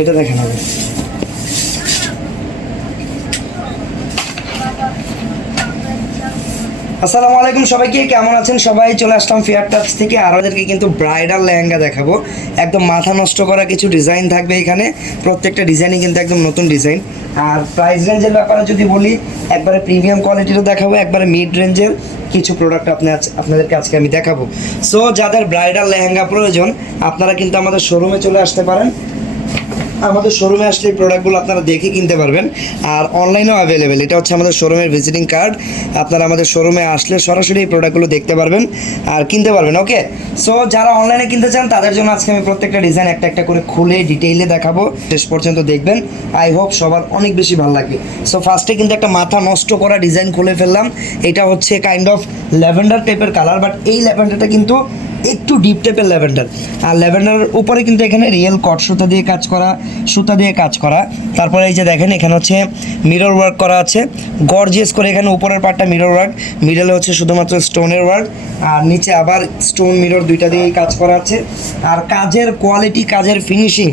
এটা দেখেন আগে। আসসালামু আলাইকুম, সবাইকে কেমন আছেন? সবাই চলে আসলাম ফেয়ার টাচ থেকে, আর আমাদেরকে কিন্তু ব্রাইডাল লেহেঙ্গা দেখাবো। একদম মাথা নষ্ট করা কিছু ডিজাইন থাকবে এখানে। প্রত্যেকটা ডিজাইনই কিন্তু একদম নতুন ডিজাইন আর প্রাইস রেঞ্জের ব্যাপারে যদি বলি, একবারে প্রিমিয়াম কোয়ালিটিরও দেখাবো, একবারে মিড রেঞ্জের কিছু প্রোডাক্ট আপনি আপনাদেরকে আজকে আমি দেখাবো। সো যাদের ব্রাইডাল লেহেঙ্গা প্রয়োজন, আপনারা কিন্তু আমাদের শোরুমে চলে আসতে পারেন। আমাদের শোরুমে আসলে এই প্রোডাক্টগুলো আপনারা দেখে কিনতে পারবেন। আর অনলাইনেও অ্যাভেলেবেল এটা হচ্ছে আমাদের শোরুমের ভিজিটিং কার্ড আপনারা আমাদের শোরুমে আসলে সরাসরি এই প্রোডাক্টগুলো দেখতে পারবেন আর কিনতে পারবেন ওকে সো যারা অনলাইনে কিনতে চান, তাদের জন্য আজকে আমি প্রত্যেকটা ডিজাইন একটা একটা করে খুলে ডিটেইলে দেখাবো। শেষ পর্যন্ত দেখবেন। আই হোপ সবার অনেক বেশি ভালো লাগবে। সো ফার্স্টে কিন্তু একটা মাথা নষ্ট করা ডিজাইন খুলে ফেললাম। এটা হচ্ছে কাইন্ড অফ ল্যাভেন্ডার টাইপের কালার বাট এই ল্যাভেন্ডারটা কিন্তু একটু ডিপ টাইপের ল্যাভেন্ডার আর ল্যাভেন্ডারের উপরে কিন্তু এখানে রিয়েল কট সুতা দিয়ে কাজ করা, সুতা দিয়ে কাজ করা। তারপরে এই যে দেখেন, এখানে হচ্ছে মিরর ওয়ার্ক করা আছে। গর্জিয়াস করে এখানে উপরের পার্টটা মিরর ওয়ার্ক মিডলে হচ্ছে শুধুমাত্র স্টোনের ওয়ার্ক আর নিচে আবার স্টোন মিরর দুইটা দিয়েই কাজ করা আছে। আর কাজের কোয়ালিটি কাজের ফিনিশিং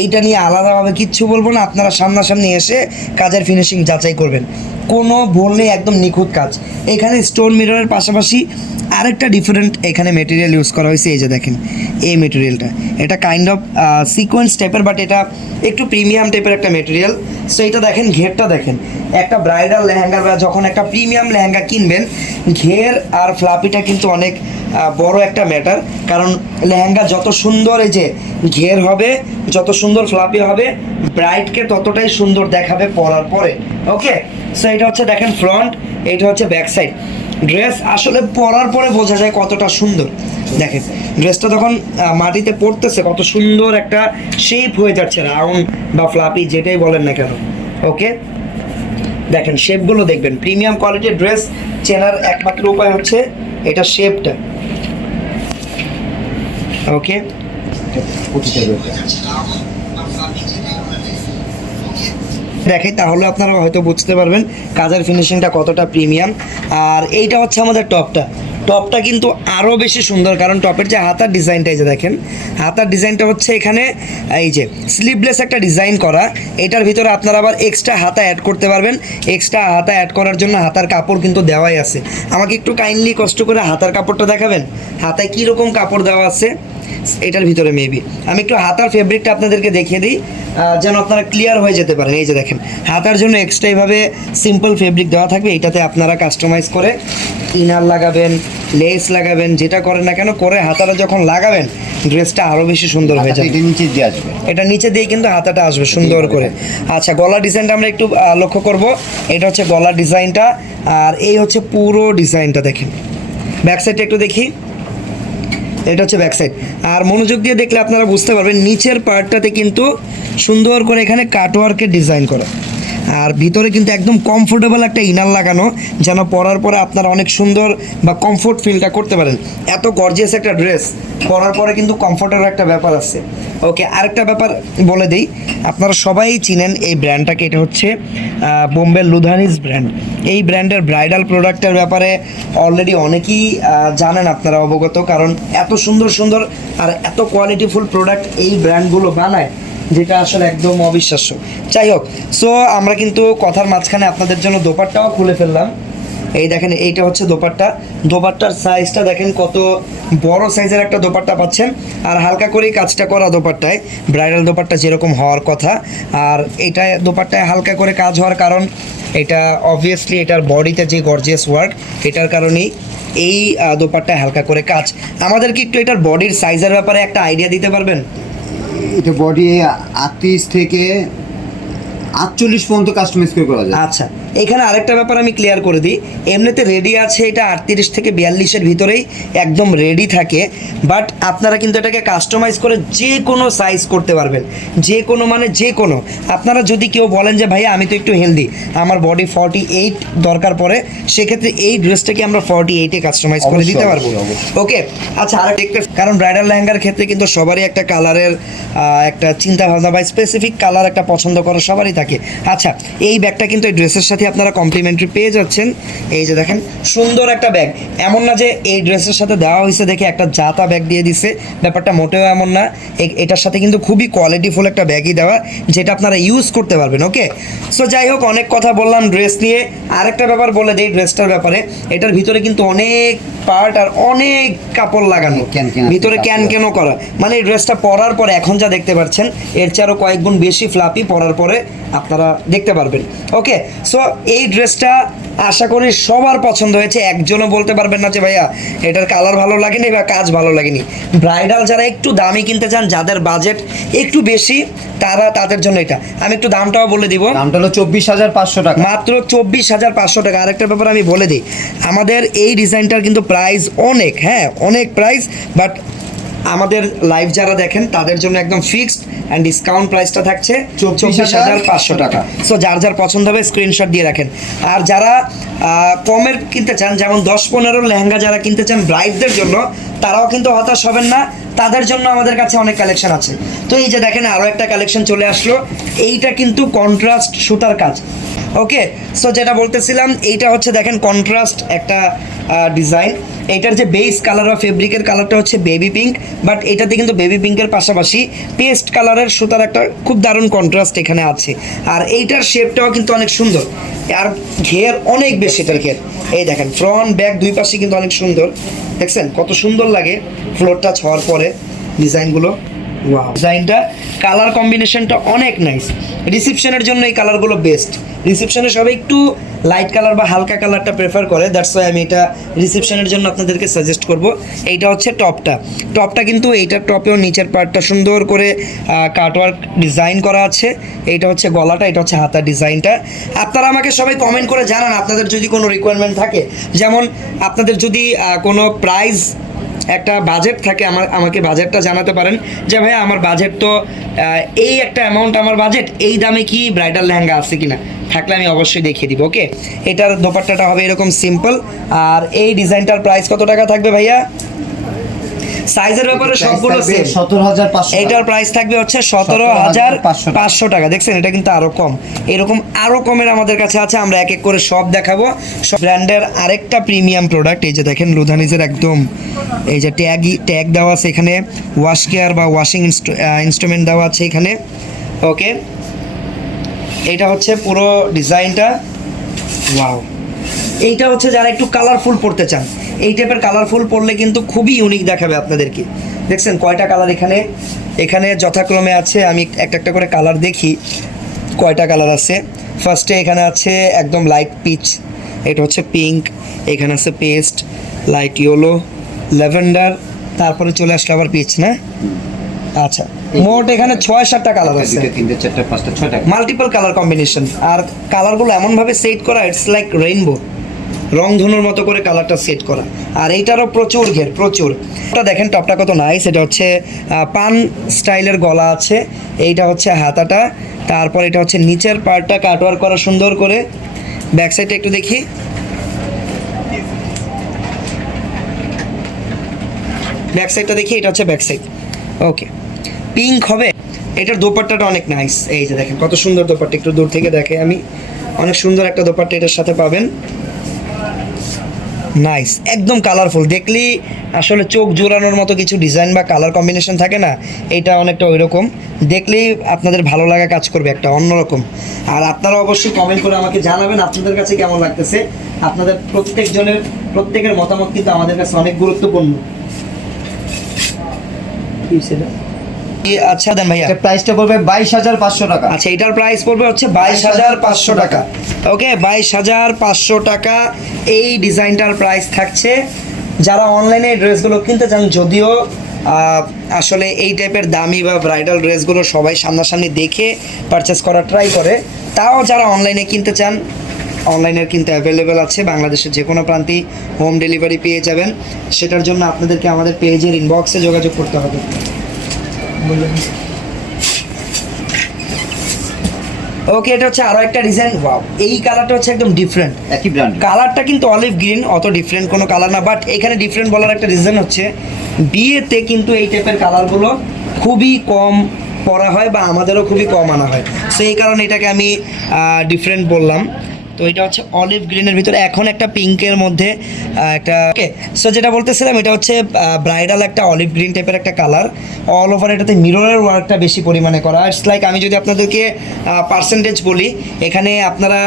এইটা নিয়ে আলাদাভাবে কিচ্ছু বলব না। আপনারা সামনাসামনি এসে কাজের ফিনিশিং যাচাই করবেন। কোনো ভুল নেই, একদম নিখুঁত কাজ। এখানে স্টোন মিররের পাশাপাশি আরেকটা ডিফারেন্ট এখানে মেটেরিয়াল ইউজ করা হয়েছে, এই যে দেখেন, এই মেটেরিয়ালটা এটা কাইন্ড অফ সিকোয়েন্স টাইপের বাট এটা একটু প্রিমিয়াম টাইপের একটা মেটেরিয়াল সো এটা দেখেন, ঘেরটা দেখেন। একটা ব্রাইডাল লেহেঙ্গা বা যখন একটা প্রিমিয়াম লেহেঙ্গা কিনবেন, ঘের আর ফ্লাপিটা কিন্তু অনেক বড় একটা ম্যাটার কারণ লেহেঙ্গা যত সুন্দর এই যে ঘের হবে, যত সুন্দর ফ্লাপি হবে ব্রাইডকে ততটাই সুন্দর দেখাবে পরার পরে। ওকে সো এটা হচ্ছে দেখেন ফ্রন্ট এটা হচ্ছে ব্যাক সাইড ড্রেস আসলে পরার পরে বোঝা যায় কতটা সুন্দর। দেখেন ড্রেসটা তখন মাটিতে পড়তেছে, কত সুন্দর একটা শেপ হয়ে যাচ্ছে রাউন্ড বা ফ্লাপি যেটাই বলেন না কেন ওকে দেখেন শেপগুলো দেখবেন প্রিমিয়াম কোয়ালিটির ড্রেস চেনার একমাত্র উপায় হচ্ছে এটা শেপটা ওকে দেখে তাহলে আপনারা হয়তো বুঝতে পারবেন কাজের ফিনিশিংটা কতটা প্রিমিয়াম আর এইটা হচ্ছে আমাদের টপটা টপটা কিন্তু আরও বেশি সুন্দর, কারণ টপের যে হাতার ডিজাইনটা এই যে দেখেন, হাতার ডিজাইনটা হচ্ছে এখানে, এই যে স্লিভলেস একটা ডিজাইন করা, এটার ভিতরে আপনারা আবার এক্সট্রা হাতা অ্যাড করতে পারবেন। এক্সট্রা হাতা অ্যাড করার জন্য হাতার কাপড় কিন্তু দেওয়াই আছে। আমাকে একটু কাইন্ডলি কষ্ট করে হাতার কাপড়টা দেখাবেন? হাতায় কীরকম কাপড় দেওয়া আছে? এটার ভিতরে মেবি আমি একটু হাতার ফেব্রিকটা আপনাদেরকে দেখিয়ে দিই যেন আপনারা ক্লিয়ার হয়ে যেতে পারেন। এই যে দেখেন হাতার জন্য এক্সট্রা এইভাবে সিম্পল ফেব্রিক দেওয়া থাকবে। এটাতে আপনারা কাস্টমাইজ করে ইনার লাগাবেন লেস লাগাবেন যেটা করেন না কেন করে হাতাটা যখন লাগাবেন ড্রেসটা আরও বেশি সুন্দর হয়ে যাবে। নিচে দিয়ে আসবে। এটা নিচে দিয়ে কিন্তু হাতাটা আসবে সুন্দর করে। আচ্ছা গলার ডিজাইনটা আমরা একটু লক্ষ্য করব। এটা হচ্ছে গলার ডিজাইনটা আর এই হচ্ছে পুরো ডিজাইনটা দেখেন। ব্যাক সাইডটা একটু দেখি। এটা হচ্ছে ব্যাক সাইড আর মনোযোগ দিয়ে দেখলে আপনারা বুঝতে পারবেন, নিচের পার্টটাতে কিন্তু সুন্দর করে এখানে কাটওয়ার্কের ডিজাইন করা। আর ভিতরে কিন্তু একদম কমফোর্টেবল একটা ইনার লাগানো, যেন পরার পরে আপনারা অনেক সুন্দর বা কমফোর্ট ফিলটা করতে পারেন। এত গর্জিয়াস একটা ড্রেস পরার পরে কিন্তু কমফোর্টের একটা ব্যাপার আছে। ওকে আরেকটা ব্যাপার বলে দিই, আপনারা সবাই চিনেন এই ব্র্যান্ডটাকে এটা হচ্ছে বোম্বে লুধানিস ব্র্যান্ড এই ব্র্যান্ডের ব্রাইডাল প্রোডাক্টের ব্যাপারে অলরেডি অনেকেই জানেন, আপনারা অবগত, কারণ এত সুন্দর সুন্দর আর এত কোয়ালিটিফুল প্রোডাক্ট এই ব্র্যান্ডগুলো বানায়। যেটা আসলে একদম অবিশ্বাস্য। যাই হোক সো আমরা কিন্তু কথার মাঝখানে আপনাদের জন্য দোপারটাও খুলে ফেললাম। এই দেখেন, এইটা হচ্ছে দোপাট্টা। দোপাট্টার সাইজটা দেখেন কত বড় সাইজের একটা দোপাট্টা পাচ্ছেন। আর হালকা করেই কাজটা করা দোপাট্টায়। ব্রাইডাল দোপাট্টা যেরকম হওয়ার কথা। আর এটা দোপাট্টায় হালকা করে কাজ হওয়ার কারণ, এটা অবভিয়াসলি এটার বডিতে যে গর্জিয়াস ওয়ার্ক এটার কারণেই এই দোপাট্টায় হালকা করে কাজ। আমাদেরকে একটু এটার বডির সাইজের ব্যাপারে একটা আইডিয়া দিতে পারবেন? এটা বডি আটত্রিশ থেকে আটচল্লিশ পর্যন্ত কাস্টমাইজ করে করা যায়। আচ্ছা। এখানে আরেকটা ব্যাপার আমি ক্লিয়ার করে দিই। এমনিতে রেডি আছে এটা আটত্রিশ থেকে বিয়াল্লিশের ভিতরেই একদম রেডি থাকে বাট আপনারা কিন্তু এটাকে কাস্টমাইজ করে যে কোনো সাইজ করতে পারবেন। যে কোনো মানে যে কোনো। আপনারা যদি কেউ বলেন যে ভাইয়া আমি তো একটু হেলদি আমার বডি ফর্টি এইট দরকার পড়ে সেক্ষেত্রে এই ড্রেসটাকে আমরা ফর্টি এইটে কাস্টমাইজ করে দিতে পারব। ওকে আচ্ছা আর দেখতে কারণ ব্রাইডাল লেহেঙ্গার ক্ষেত্রে কিন্তু সবারই একটা কালারের একটা চিন্তা ভাবনা বা স্পেসিফিক কালার একটা পছন্দ করা সবারই থাকে। আচ্ছা এই ব্যাগটা কিন্তু এই ড্রেসের সাথে আপনারা কমপ্লিমেন্টারি পেয়ে যাচ্ছেন। এই যে দেখেন সুন্দর একটা ব্যাগ এমন না যে এই ড্রেসের সাথে দেওয়া হয়েছে দেখে একটা জাতা ব্যাগ দিয়ে দিছে। ব্যাপারটা মোটেও এমন না। এটার সাথে কিন্তু খুবই কোয়ালিটিফুল একটা ব্যাগই দেওয়া যেটা আপনারা ইউজ করতে পারবেন ওকে সো যাই হোক অনেক কথা বললাম ড্রেস নিয়ে। আরেকটা ব্যাপার বলে দিই ড্রেসটার ব্যাপারে। এটার ভিতরে কিন্তু অনেক পার্ট আর অনেক কাপড় লাগানো। ভিতরে ক্যান কেন করা। মানে এই ড্রেসটা পরার পরে এখন যা দেখতে পাচ্ছেন এর চেয়ে আরও কয়েক গুণ বেশি ফ্লাপি পরার পরে আপনারা দেখতে পারবেন ওকে সো এই ড্রেসটা আশা করি সবার পছন্দ হয়েছে। একজনও বলতে পারবেন না যে ভাইয়া এটার কালার ভালো লাগেনি বা কাজ ভালো লাগেনি। ব্রাইডাল যারা একটু দামি কিনতে চান যাদের বাজেট একটু বেশি তারা তাদের জন্য এটা। আমি একটু দামটাও বলে দিব। দামটা হলো চব্বিশ হাজার পাঁচশো টাকা। মাত্র চব্বিশ হাজার পাঁচশো টাকা। আরেকটা ব্যাপার আমি বলে দিই আমাদের এই ডিজাইনটার কিন্তু প্রাইস অনেক হ্যাঁ অনেক প্রাইস বাট আমাদের লাইভ যারা দেখেন তাদের জন্য একদম ফিক্সড অ্যান্ড ডিসকাউন্ট প্রাইসটা থাকছে চব্বিশ হাজার পাঁচশো টাকা। সো যার যার পছন্দ হবে স্ক্রিনশট দিয়ে রাখেন। আর যারা কমের কিনতে চান যেমন দশ পনেরো লেহেঙ্গা যারা কিনতে চান ব্রাইডদের জন্য তারাও কিন্তু হতাশ হবেন না। তাদের জন্য আমাদের কাছে অনেক কালেকশন আছে। তো এই যে দেখেন আরও একটা কালেকশন চলে আসলো। এইটা কিন্তু কন্ট্রাস্ট সুতার কাজ। ওকে সো যেটা বলতেছিলাম, এইটা হচ্ছে দেখেন কন্ট্রাস্ট একটা ডিজাইন এইটার যে বেস কালার বা ফেব্রিকের কালারটা হচ্ছে বেবি পিঙ্ক বাট এটাতে কিন্তু বেবি পিঙ্কের পাশাপাশি পেস্ট কালারের সুতার একটা খুব দারুণ কন্ট্রাস্ট এখানে আছে। আর এইটার শেপটাও কিন্তু অনেক সুন্দর। আর ঘের অনেক বেশি এটার ঘের। এই দেখেন ফ্রন্ট ব্যাক দুই পাশে কিন্তু অনেক সুন্দর। দেখছেন, কত সুন্দর লাগে ফ্লোর টাচ পরে ডিজাইনগুলো ডিজাইনটা কালার কম্বিনেশনটা অনেক নাইস রিসেপশনের জন্য এই কালারগুলো বেস্ট রিসেপশনে সবাই একটু লাইট কালার বা হালকা কালারটা প্রেফার করে দ্যাটস ওয়াই আমি এটা রিসেপশনের জন্য আপনাদেরকে সাজেস্ট করব। এইটা হচ্ছে টপটা টপটা কিন্তু এইটার টপেও নিচের পার্টটা সুন্দর করে কাটওয়ার্ক ডিজাইন করা আছে। এইটা হচ্ছে গলাটা, এটা হচ্ছে হাতার ডিজাইনটা আপনারা আমাকে সবাই কমেন্ট করে জানান, আপনাদের যদি কোনো রিকোয়ারমেন্ট থাকে। যেমন আপনাদের যদি কোনো প্রাইস একটা বাজেট থাকে, আমার, আমাকে বাজেটটা জানাতে পারেন যে ভাই আমার বাজেট তো এই একটা অ্যামাউন্ট আমার বাজেট এই দামে কি ব্রাইডাল লেহেঙ্গা আছে কিনা? থাকলে আমি অবশ্যই দেখিয়ে দিব ওকে এটার দোপাট্টাটা হবে এরকম সিম্পল আর এই ডিজাইনটার প্রাইস কত টাকা থাকবে ভাইয়া? সাইজের ব্যাপারে সবগুলো সেম সতেরো হাজার পাঁচশো এইটার প্রাইস থাকবে হচ্ছে সতেরো হাজার 17,500 পাঁচশো টাকা। দেখছেন এটা কিন্তু আরও কম। এরকম আরও কমের আমাদের কাছে আছে আমরা এক এক করে সব দেখাবো। সব ব্র্যান্ডের আরেকটা প্রিমিয়াম প্রোডাক্ট এই যে দেখেন লুধানিজের একদম এই যে ট্যাগ ট্যাগ দেওয়া আছে এখানে ওয়াশ কেয়ার বা ওয়াশিং ইনস্ট্রুমেন্ট দেওয়া আছে এখানে। ওকে এটা হচ্ছে পুরো ডিজাইনটা ওয়াও এইটা হচ্ছে যারা একটু কালারফুল পড়তে চান। এই টাইপের কালারফুল পড়লে কিন্তু খুবই ইউনিক দেখাবে আপনাদেরকে। দেখছেন কয়টা কালার এখানে? এখানে যথাক্রমে আছে আমি একটা একটা করে কালার দেখি কয়টা কালার আছে? ফার্স্টে এখানে আছে একদম লাইট পিচ এটা হচ্ছে পিঙ্ক এখানে আছে পেস্ট লাইট ইয়েলো ল্যাভেন্ডার তারপরে চলে আসলো আবার পিচ না? আচ্ছা মোট এখানে ছয় সাতটা কালার আছে। মাল্টিপল কালার কম্বিনেশন আর কালারগুলো এমনভাবে সেট করা ইটস লাইক রেইনবো রংধনুর মতো করে কালারটা সেট করা। আর এইটারও প্রচুর ঘের, প্রচুর। এটা দেখেন টপটা কত নাইস এটা হচ্ছে পান স্টাইলের গলা আছে। এইটা হচ্ছে হাতাটা। তারপর এটা হচ্ছে নিচের পার্টটা কাটওয়ার করা সুন্দর করে। ব্যাক সাইডটা একটু দেখি। ব্যাক সাইডটা দেখি, এটা হচ্ছে ব্যাক সাইড ওকে পিঙ্ক হবে। এটার দোপাট্টাটা অনেক নাইস এই যে দেখেন, কত সুন্দর দোপাট্টা। একটু দূর থেকে দেখে আমি। অনেক সুন্দর একটা দোপাট্টা এটার সাথে পাবেন। নাইস একদম কালারফুল দেখলেই আসলে চোখ জোড়ানোর মতো কিছু ডিজাইন বা কালার কম্বিনেশন থাকে না, এটা অনেকটা ওই রকম দেখলেই আপনাদের ভালো লাগা কাজ করবে একটা অন্যরকম। আর আপনারা অবশ্যই কমেন্ট করে আমাকে জানাবেন আপনাদের কাছে কেমন লাগতেছে। আপনাদের প্রত্যেকজনের, প্রত্যেকের মতামত কিন্তু আমাদের কাছে অনেক গুরুত্বপূর্ণ। কি সেটা? আচ্ছা দেন ভাইয়া। প্রাইসটা পড়বে বাইশ হাজার পাঁচশো টাকা। আচ্ছা এটার প্রাইস পড়বে হচ্ছে বাইশ হাজার পাঁচশো টাকা। ওকে বাইশ হাজার পাঁচশো টাকা। এই ডিজাইনটার প্রাইস থাকছে। যারা অনলাইনে ড্রেসগুলো কিনতে চান যদিও আসলে এই টাইপের দামি বা ব্রাইডাল ড্রেসগুলো সবাই সামনাসামনি দেখে পারচেস করার ট্রাই করে। তাও যারা অনলাইনে কিনতে চান অনলাইনের কিন্তু অ্যাভেলেবেল আছে। বাংলাদেশের যে কোনো প্রান্তেই হোম ডেলিভারি পেয়ে যাবেন। সেটার জন্য আপনাদেরকে আমাদের পেজের ইনবক্সে যোগাযোগ করতে হবে। ওকে এটা হচ্ছে আরও একটা ডিজাইন ওয়াও এই কালারটা হচ্ছে একদম ডিফারেন্ট একই ব্র্যান্ড কালারটা কিন্তু অলিভ গ্রিন অত ডিফারেন্ট কোনো কালার না বাট এখানে ডিফারেন্ট বলার একটা রিজন হচ্ছে বিয়েতে কিন্তু এই টাইপের কালারগুলো খুবই কম পরা হয় বা আমাদেরও খুবই কম আনা হয়। সো এই কারণে এটাকে আমি ডিফারেন্ট বললাম। তো এটা হচ্ছে অলিভ গ্রিনের ভিতরে। এখন একটা পিঙ্কের মধ্যে একটা, ওকে সো যেটা বলতেছিলাম, এটা হচ্ছে ব্রাইডাল একটা অলিভ গ্রিন টাইপের একটা কালার অল ওভার এটাতে মিররের ওয়ার্কটা বেশি পরিমাণে করা। ইটস লাইক আমি যদি আপনাদেরকে পার্সেন্টেজ বলি, এখানে আপনারা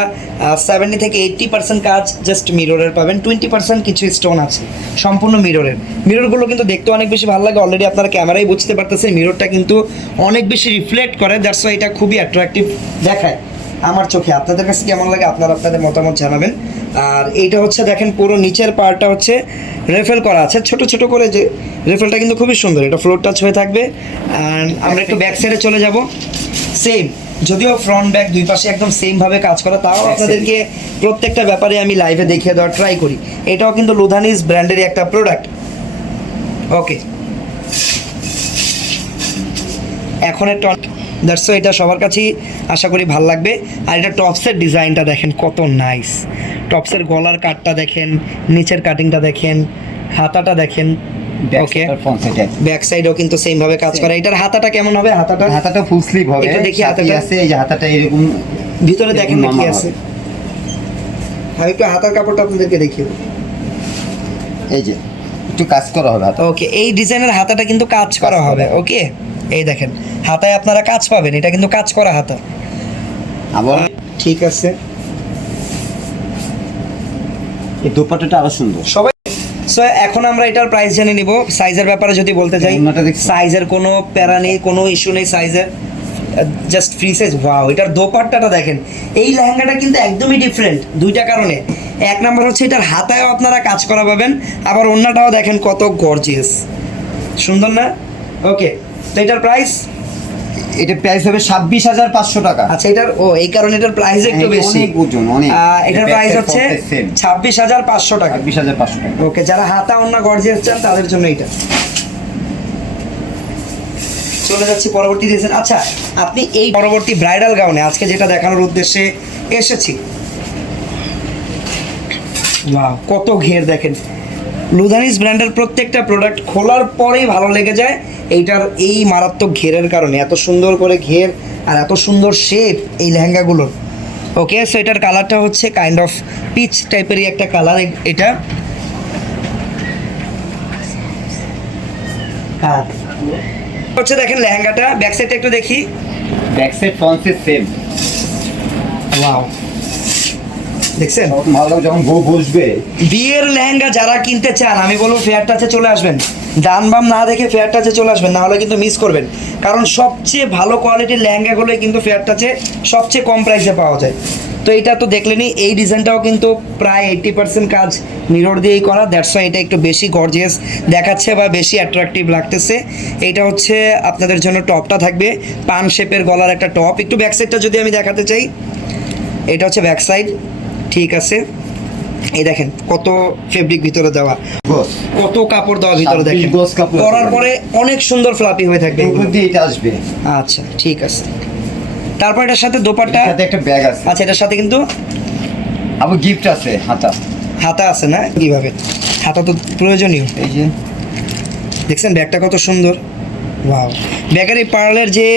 সেভেন্টি থেকে এইট্টি পার্সেন্ট কাজ জাস্ট মিররের পাবেন। টোয়েন্টি পার্সেন্ট কিছু স্টোন আছে, সম্পূর্ণ মিররের মিররগুলো কিন্তু দেখতে অনেক বেশি ভালো লাগে। অলরেডি আপনারা ক্যামেরায় বুঝতে পারতেছেন মিররটা কিন্তু অনেক বেশি রিফ্লেক্ট করে। দ্যাটস এটা খুবই অ্যাট্রাকটিভ দেখায়। আমার চোখে। আপনাদের কাছে কেমন লাগে আপনারা আপনাদের মতামত জানাবেন। আর এইটা হচ্ছে দেখেন পুরো নিচের পার্টটা হচ্ছে রেফেল করা আছে। ছোট ছোট করে যে রেফেলটা কিন্তু খুবই সুন্দর। এটা ফ্লোর টাচ হয়ে থাকবে। অ্যান্ড আমরা একটু ব্যাক সাইডে চলে যাব। সেম যদিও ফ্রন্ট ব্যাক দুই পাশে একদম সেম ভাবে কাজ করা তাও আপনাদেরকে প্রত্যেকটা ব্যাপারে আমি লাইভে দেখিয়ে দেওয়ার ট্রাই করি। এটাও কিন্তু লুধানিস ব্র্যান্ডেরই একটা প্রোডাক্ট ওকে এখন একটা দ্যাটস এটা সবার কাছেই আশা করি ভালো লাগবে। আর এটা টপসের ডিজাইনটা দেখেন কত নাইস টপসের গলার কাটটা দেখেন নিচের কাটিংটা দেখেন হাতাটা দেখেন ওকে ব্যাক সাইডেও কিন্তু সেম ভাবে কাজ করে। এটার হাতাটা কেমন হবে? হাতাটা? হাতাটা ফুল স্লিভ হবে। একটু দেখি হাতাটা। আছে এই যে হাতাটা এরকম। ভিতরে দেখেন কি আছে। আমি একটু হাতার কাপড়টা আপনাদেরকে দেখিয়ে এই যে একটু কাজ করা হবে ওকে এই ডিজাইনের হাতাটা কিন্তু কাজ করা হবে ওকে এই দেখেন হাতায় আপনারা কাজ পাবেন এটা কিন্তু কাজ করা হাতা। আবার? ঠিক আছে। এই দোপাট্টাটা আরও সুন্দর। সবাই সো এখন আমরা এটার প্রাইস জেনে নিব। সাইজের ব্যাপারে যদি বলতে চাই। সাইজের কোনো প্যারা নেই কোনো ইস্যু নেই সাইজের জাস্ট ফ্রি সাইজ ওয়াও এটার দোপাট্টাটা দেখেন। এই লেহেঙ্গাটা কিন্তু একদমই ডিফারেন্ট দুইটা কারণে। এক নাম্বার হচ্ছে এটার হাতায়ও আপনারা কাজ করা পাবেন আবার অন্যটাও দেখেন কত গর্জিয়াস সুন্দর না? ওকে তো এটার প্রাইস এটা প্রাইস হবে ছাব্বিশ হাজার পাঁচশো টাকা। আচ্ছা এটার ও এই কারণে এটার প্রাইস একটু হ্যাঁ, বেশি। ওজন, অনেক। এটার প্রাইস হচ্ছে। ছাব্বিশ হাজার পাঁচশো টাকা। ছাব্বিশ হাজার পাঁচশো টাকা। ওকে যারা হাতা অন্য গর্জিয়াস চান তাদের জন্য এটা চলে যাচ্ছি পরবর্তী ডিজাইন আচ্ছা আপনি এই পরবর্তী ব্রাইডাল গাউনে আজকে যেটা দেখানোর উদ্দেশ্যে এসেছি। কত ঘের দেখেন। লুধানিস ব্র্যান্ডের প্রত্যেকটা প্রোডাক্ট খোলার পরেই ভালো লেগে যায়। এইটার এই মারাত্মক ঘেরের কারণে এত সুন্দর করে ঘের আর এত সুন্দর শেপ এই লেহেঙ্গাগুলোর। ওকে সো এটার কালারটা হচ্ছে কাইন্ড অফ পিচ টাইপেরই একটা কালার এটা। হ্যাঁ হচ্ছে দেখেন লেহেঙ্গাটা। ব্যাক সাইডটা একটু দেখি। Back side side same wow দেখছেন? ভালো যখন বউ বসবে বিয়ের লেহেঙ্গা যারা কিনতে চান আমি বলব ফেয়ার টাচে চলে আসবেন। ডান বাম না দেখে ফেয়ার টাচে চলে আসবেন না হলে কিন্তু মিস করবেন। কারণ সবচেয়ে ভালো কোয়ালিটির লেহেঙ্গাগুলোই কিন্তু ফেয়ার টাচে সবচেয়ে কম প্রাইসে পাওয়া যায়। তো এটা তো দেখলেনই এই ডিজাইনটাও কিন্তু প্রায় এইট্টি পার্সেন্ট কাজ মিরর দিয়েই করা। দ্যাটস ওয়াই এটা একটু বেশি গর্জিয়াস দেখাচ্ছে বা বেশি অ্যাট্রাকটিভ লাগতেছে। এইটা হচ্ছে আপনাদের জন্য টপটা থাকবে পান শেপের গলার একটা টপ একটু ব্যাক সাইডটা যদি আমি দেখাতে চাই এটা হচ্ছে ব্যাক সাইড ঠিক আছে? এই দেখেন কত ফেব্রিক ভিতরে দেওয়া। কত কাপড় দেওয়া ভিতরে 26 দেখেন। কাপড় পরে অনেক সুন্দর ফ্লাপি হয়ে থাকবে এটা আসবে। আচ্ছা ঠিক আছে। তারপর এটার সাথে দোপাট্টা? একটা ব্যাগ আছে। আচ্ছা এটার সাথে কিন্তু আবার গিফট আছে হাতা। হাতা আছে না? কীভাবে? হাতা তো প্রয়োজনীয়। এই যে। দেখছেন ব্যাগটা কত সুন্দর। ওয়াও ব্যাগের এই পার্লের যে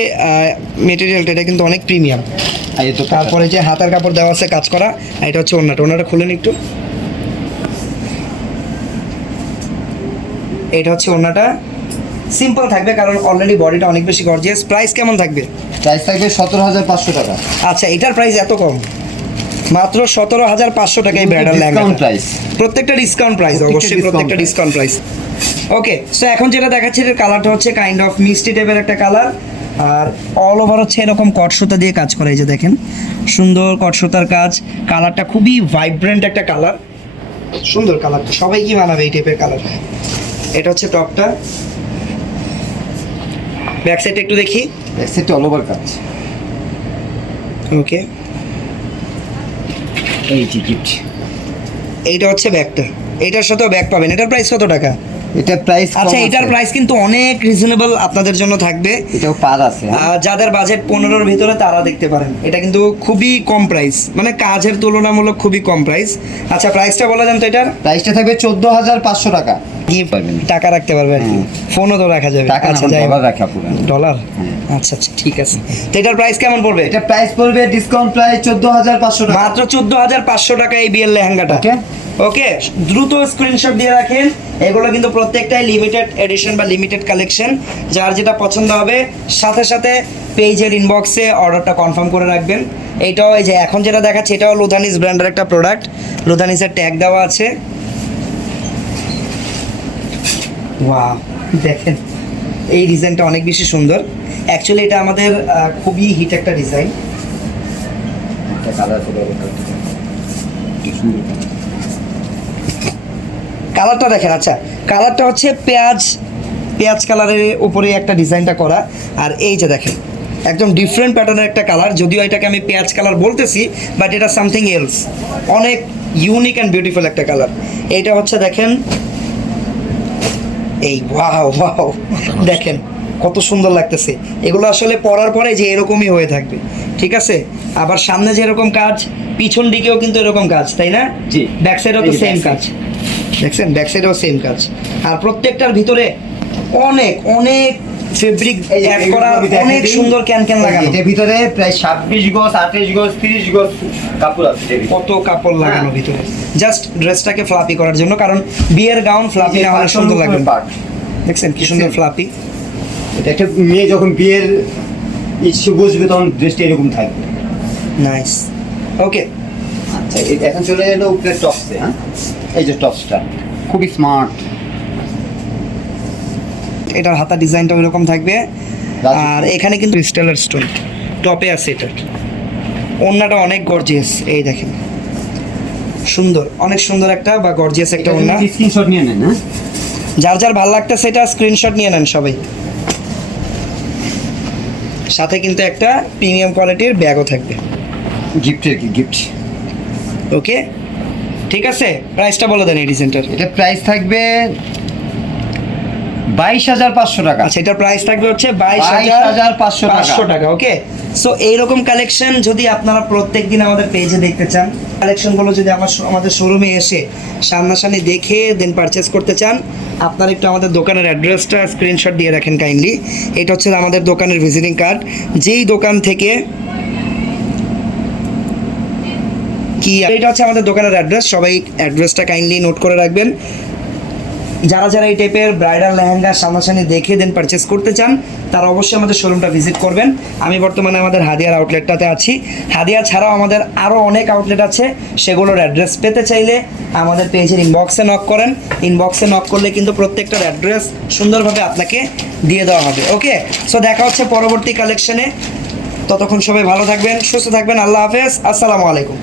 মেটেরিয়ালটা এটা কিন্তু অনেক প্রিমিয়াম এই তো তারপরে যে হাতার কাপড় দেওয়া আছে কাজ করা আর এটা হচ্ছে ওনাটা ওনাটা খুলেন একটু। এটা হচ্ছে ওনাটা সিম্পল থাকবে কারণ অলরেডি বডিটা অনেক বেশি গর্জিয়াস প্রাইস কেমন থাকবে? প্রাইস থাকবে সতেরো হাজার পাঁচশো টাকা। আচ্ছা এটার প্রাইস এত কম? মাত্র সতেরো হাজার পাঁচশো টাকায় ব্রাইডাল লেহেঙ্গা প্রাইস প্রত্যেকটা ডিসকাউন্ট প্রাইস অবশ্যই প্রত্যেকটা ডিসকাউন্ট প্রাইস ওকে সো এখন যেটা দেখাচ্ছি এটার কালারটা হচ্ছে কাইন্ড অফ মিষ্টি টাইপের একটা কালার আর অল ওভার হচ্ছে এরকম কটসুতা দিয়ে কাজ করা এই যে দেখেন। সুন্দর কটসুতার কাজ কালারটা খুবই ভাইব্রেন্ট একটা কালার সুন্দর কালারটা সবাই কি বানাবে এই টাইপের কালার এটা হচ্ছে টপটা। ব্যাক সাইডটা একটু দেখি। এক সেট অল ওভার কাজ। ওকে এই গিফট এইটা হচ্ছে ব্যাগটা। এইটার সাথেও ব্যাগ পাবেন। এটার প্রাইস কত টাকা? এটা প্রাইস আচ্ছা এটার প্রাইস কিন্তু অনেক রিজনেবল আপনাদের জন্য থাকবে। এটাও পার আছে? আর যাদের বাজেট পনেরোর ভিতরে তারা দেখতে পারেন। এটা কিন্তু খুবই কম প্রাইস মানে কাজের তুলনামূলক খুবই কম প্রাইস আচ্ছা প্রাইসটা বলা যান তো এটার? প্রাইসটা থাকবে চোদ্দ হাজার পাঁচশো টাকা। গিফট। টাকা রাখতে পারবে আর কি। হ্যাঁ। ফোনও তো রাখা যাবে। আচ্ছা যাই ডলার রাখা পুরো। ডলার হ্যাঁ। আচ্ছা আচ্ছা ঠিক আছে। তো এটার প্রাইস কেমন পড়বে? এটা প্রাইস পড়বে ডিসকাউন্ট প্রাইস চোদ্দ হাজার পাঁচশো টাকা। মাত্র চোদ্দ হাজার পাঁচশো টাকা এই বিয়ের লেহেঙ্গাটা। Okay. ওকে দ্রুত স্ক্রিনশট দিয়ে রাখেন। এগুলো কিন্তু প্রত্যেকটাই লিমিটেড এডিশন বা লিমিটেড কালেকশন যার যেটা পছন্দ হবে সাথে সাথে পেজের ইনবক্সে অর্ডারটা কনফার্ম করে রাখবেন। এইটাও এই যে এখন যেটা দেখাচ্ছে এটাও লুধানিস ব্র্যান্ডের একটা প্রোডাক্ট লুধানিসের ট্যাগ দেওয়া আছে। ওয়াও দেখেন এই ডিজাইনটা অনেক বেশি সুন্দর। অ্যাকচুয়ালি এটা আমাদের খুবই হিট একটা ডিজাইন। কালারটা দেখেন আচ্ছা কালারটা হচ্ছে পেঁয়াজ পেঁয়াজ কালারের উপরে একটা ডিজাইনটা করা। আর এই যে দেখেন একদম ডিফারেন্ট প্যাটার্নের একটা কালার। যদিও এটাকে আমি পেঁয়াজ কালার বলতেছি বাট এটা সামথিং এলস অনেক ইউনিক অ্যান্ড বিউটিফুল একটা কালার। এইটা হচ্ছে দেখেন এই ওয়াও ওয়াও দেখেন কত সুন্দর লাগতেছে। এগুলো আসলে পড়ার পরে যে এরকমই হয়ে থাকবে ঠিক আছে? আবার সামনে যেরকম কাজ পিছন দিকেও কিন্তু এরকম কাজ তাই না? জি। ব্যাক সাইডেও তো সেম কাজ। দেখছেন? ব্যাক সাইডেও সেম কাজ। আর প্রত্যেকটার ভিতরে অনেক অনেক ফেব্রিক অ্যাড করা অনেক সুন্দর ক্যান ক্যান লাগানো। এটার ভিতরে প্রায় ছাব্বিশ গজ আঠাশ গজ তিরিশ গজ কাপড় আছে কত কাপড় লাগানো হ্যাঁ। ভিতরে। জাস্ট ড্রেসটাকে ফ্লাপি করার জন্য কারণ বিয়ের গাউন ফ্লাপি না হলে সুন্দর লাগবে। দেখছেন কি সুন্দর ফ্লাপি এটা একটা মেয়ে যখন বিয়ের ইচ্ছে বসবে তখন ড্রেসটা এরকম থাকবে। নাইস ওকে আচ্ছা এখন চলে এলো উপরে টপসে হ্যাঁ? এই যে টপসটা খুবই স্মার্ট এটার হাতা ডিজাইনটা ওইরকম থাকবে। আর এখানে কিন্তু ক্রিস্টালের স্টোন টপে আছে এটা। ওন্নাটা অনেক গর্জিয়াস এই দেখেন। সুন্দর অনেক সুন্দর একটা বা গর্জিয়াস একটা ওন্না। স্ক্রিনশট নিয়ে নেন হ্যাঁ? যার যার ভালো লাগতেছে সেটা স্ক্রিনশট নিয়ে নেন সবাই। সাথে কিন্তু একটা প্রিমিয়াম কোয়ালিটির ব্যাগও থাকবে। গিফটের কি? গিফট ওকে ঠিক আছে? প্রাইসটা বলে দেন এই ডিজাইনটার এটা প্রাইস থাকবে বাইশ হাজার পাঁচশো টাকা। আচ্ছা এটার প্রাইস থাকবে হচ্ছে বাইশ হাজার 22,500 টাকা। পাঁচশো টাকা ওকে সো এইরকম কালেকশন যদি আপনারা প্রত্যেক দিন আমাদের পেজে দেখতে চান কালেকশনগুলো যদি আমার আমাদের শোরুমে এসে সামনাসামনি দেখে দেন পারচেস করতে চান আপনারা একটু আমাদের দোকানের অ্যাড্রেসটা স্ক্রিনশট দিয়ে রাখেন কাইন্ডলি এটা হচ্ছে আমাদের দোকানের ভিজিটিং কার্ড যেই দোকান থেকে কি এটা হচ্ছে আমাদের দোকানের অ্যাড্রেস সবাই অ্যাড্রেসটা কাইন্ডলি নোট করে রাখবেন। যারা যারা এই টাইপের ব্রাইডাল লেহেঙ্গা সামনাসামনি দেখে দেন পারচেস করতে চান, তারা অবশ্যই আমাদের শোরুমটা ভিজিট করবেন। আমি বর্তমানে আমাদের হাদিয়ার আউটলেটটাতে আছি। হাদিয়া ছাড়াও আমাদের আরও অনেক আউটলেট আছে। সেগুলোর অ্যাড্রেস পেতে চাইলে আমাদের পেজের ইনবক্সে নক করেন। ইনবক্সে নক করলে কিন্তু প্রত্যেকটার অ্যাড্রেস সুন্দরভাবে আপনাকে দিয়ে দেওয়া হবে। ওকে সো দেখা হচ্ছে পরবর্তী কালেকশনে ততক্ষণ সবাই ভালো থাকবেন, সুস্থ থাকবেন। আল্লাহ হাফেজ। আসসালামু আলাইকুম।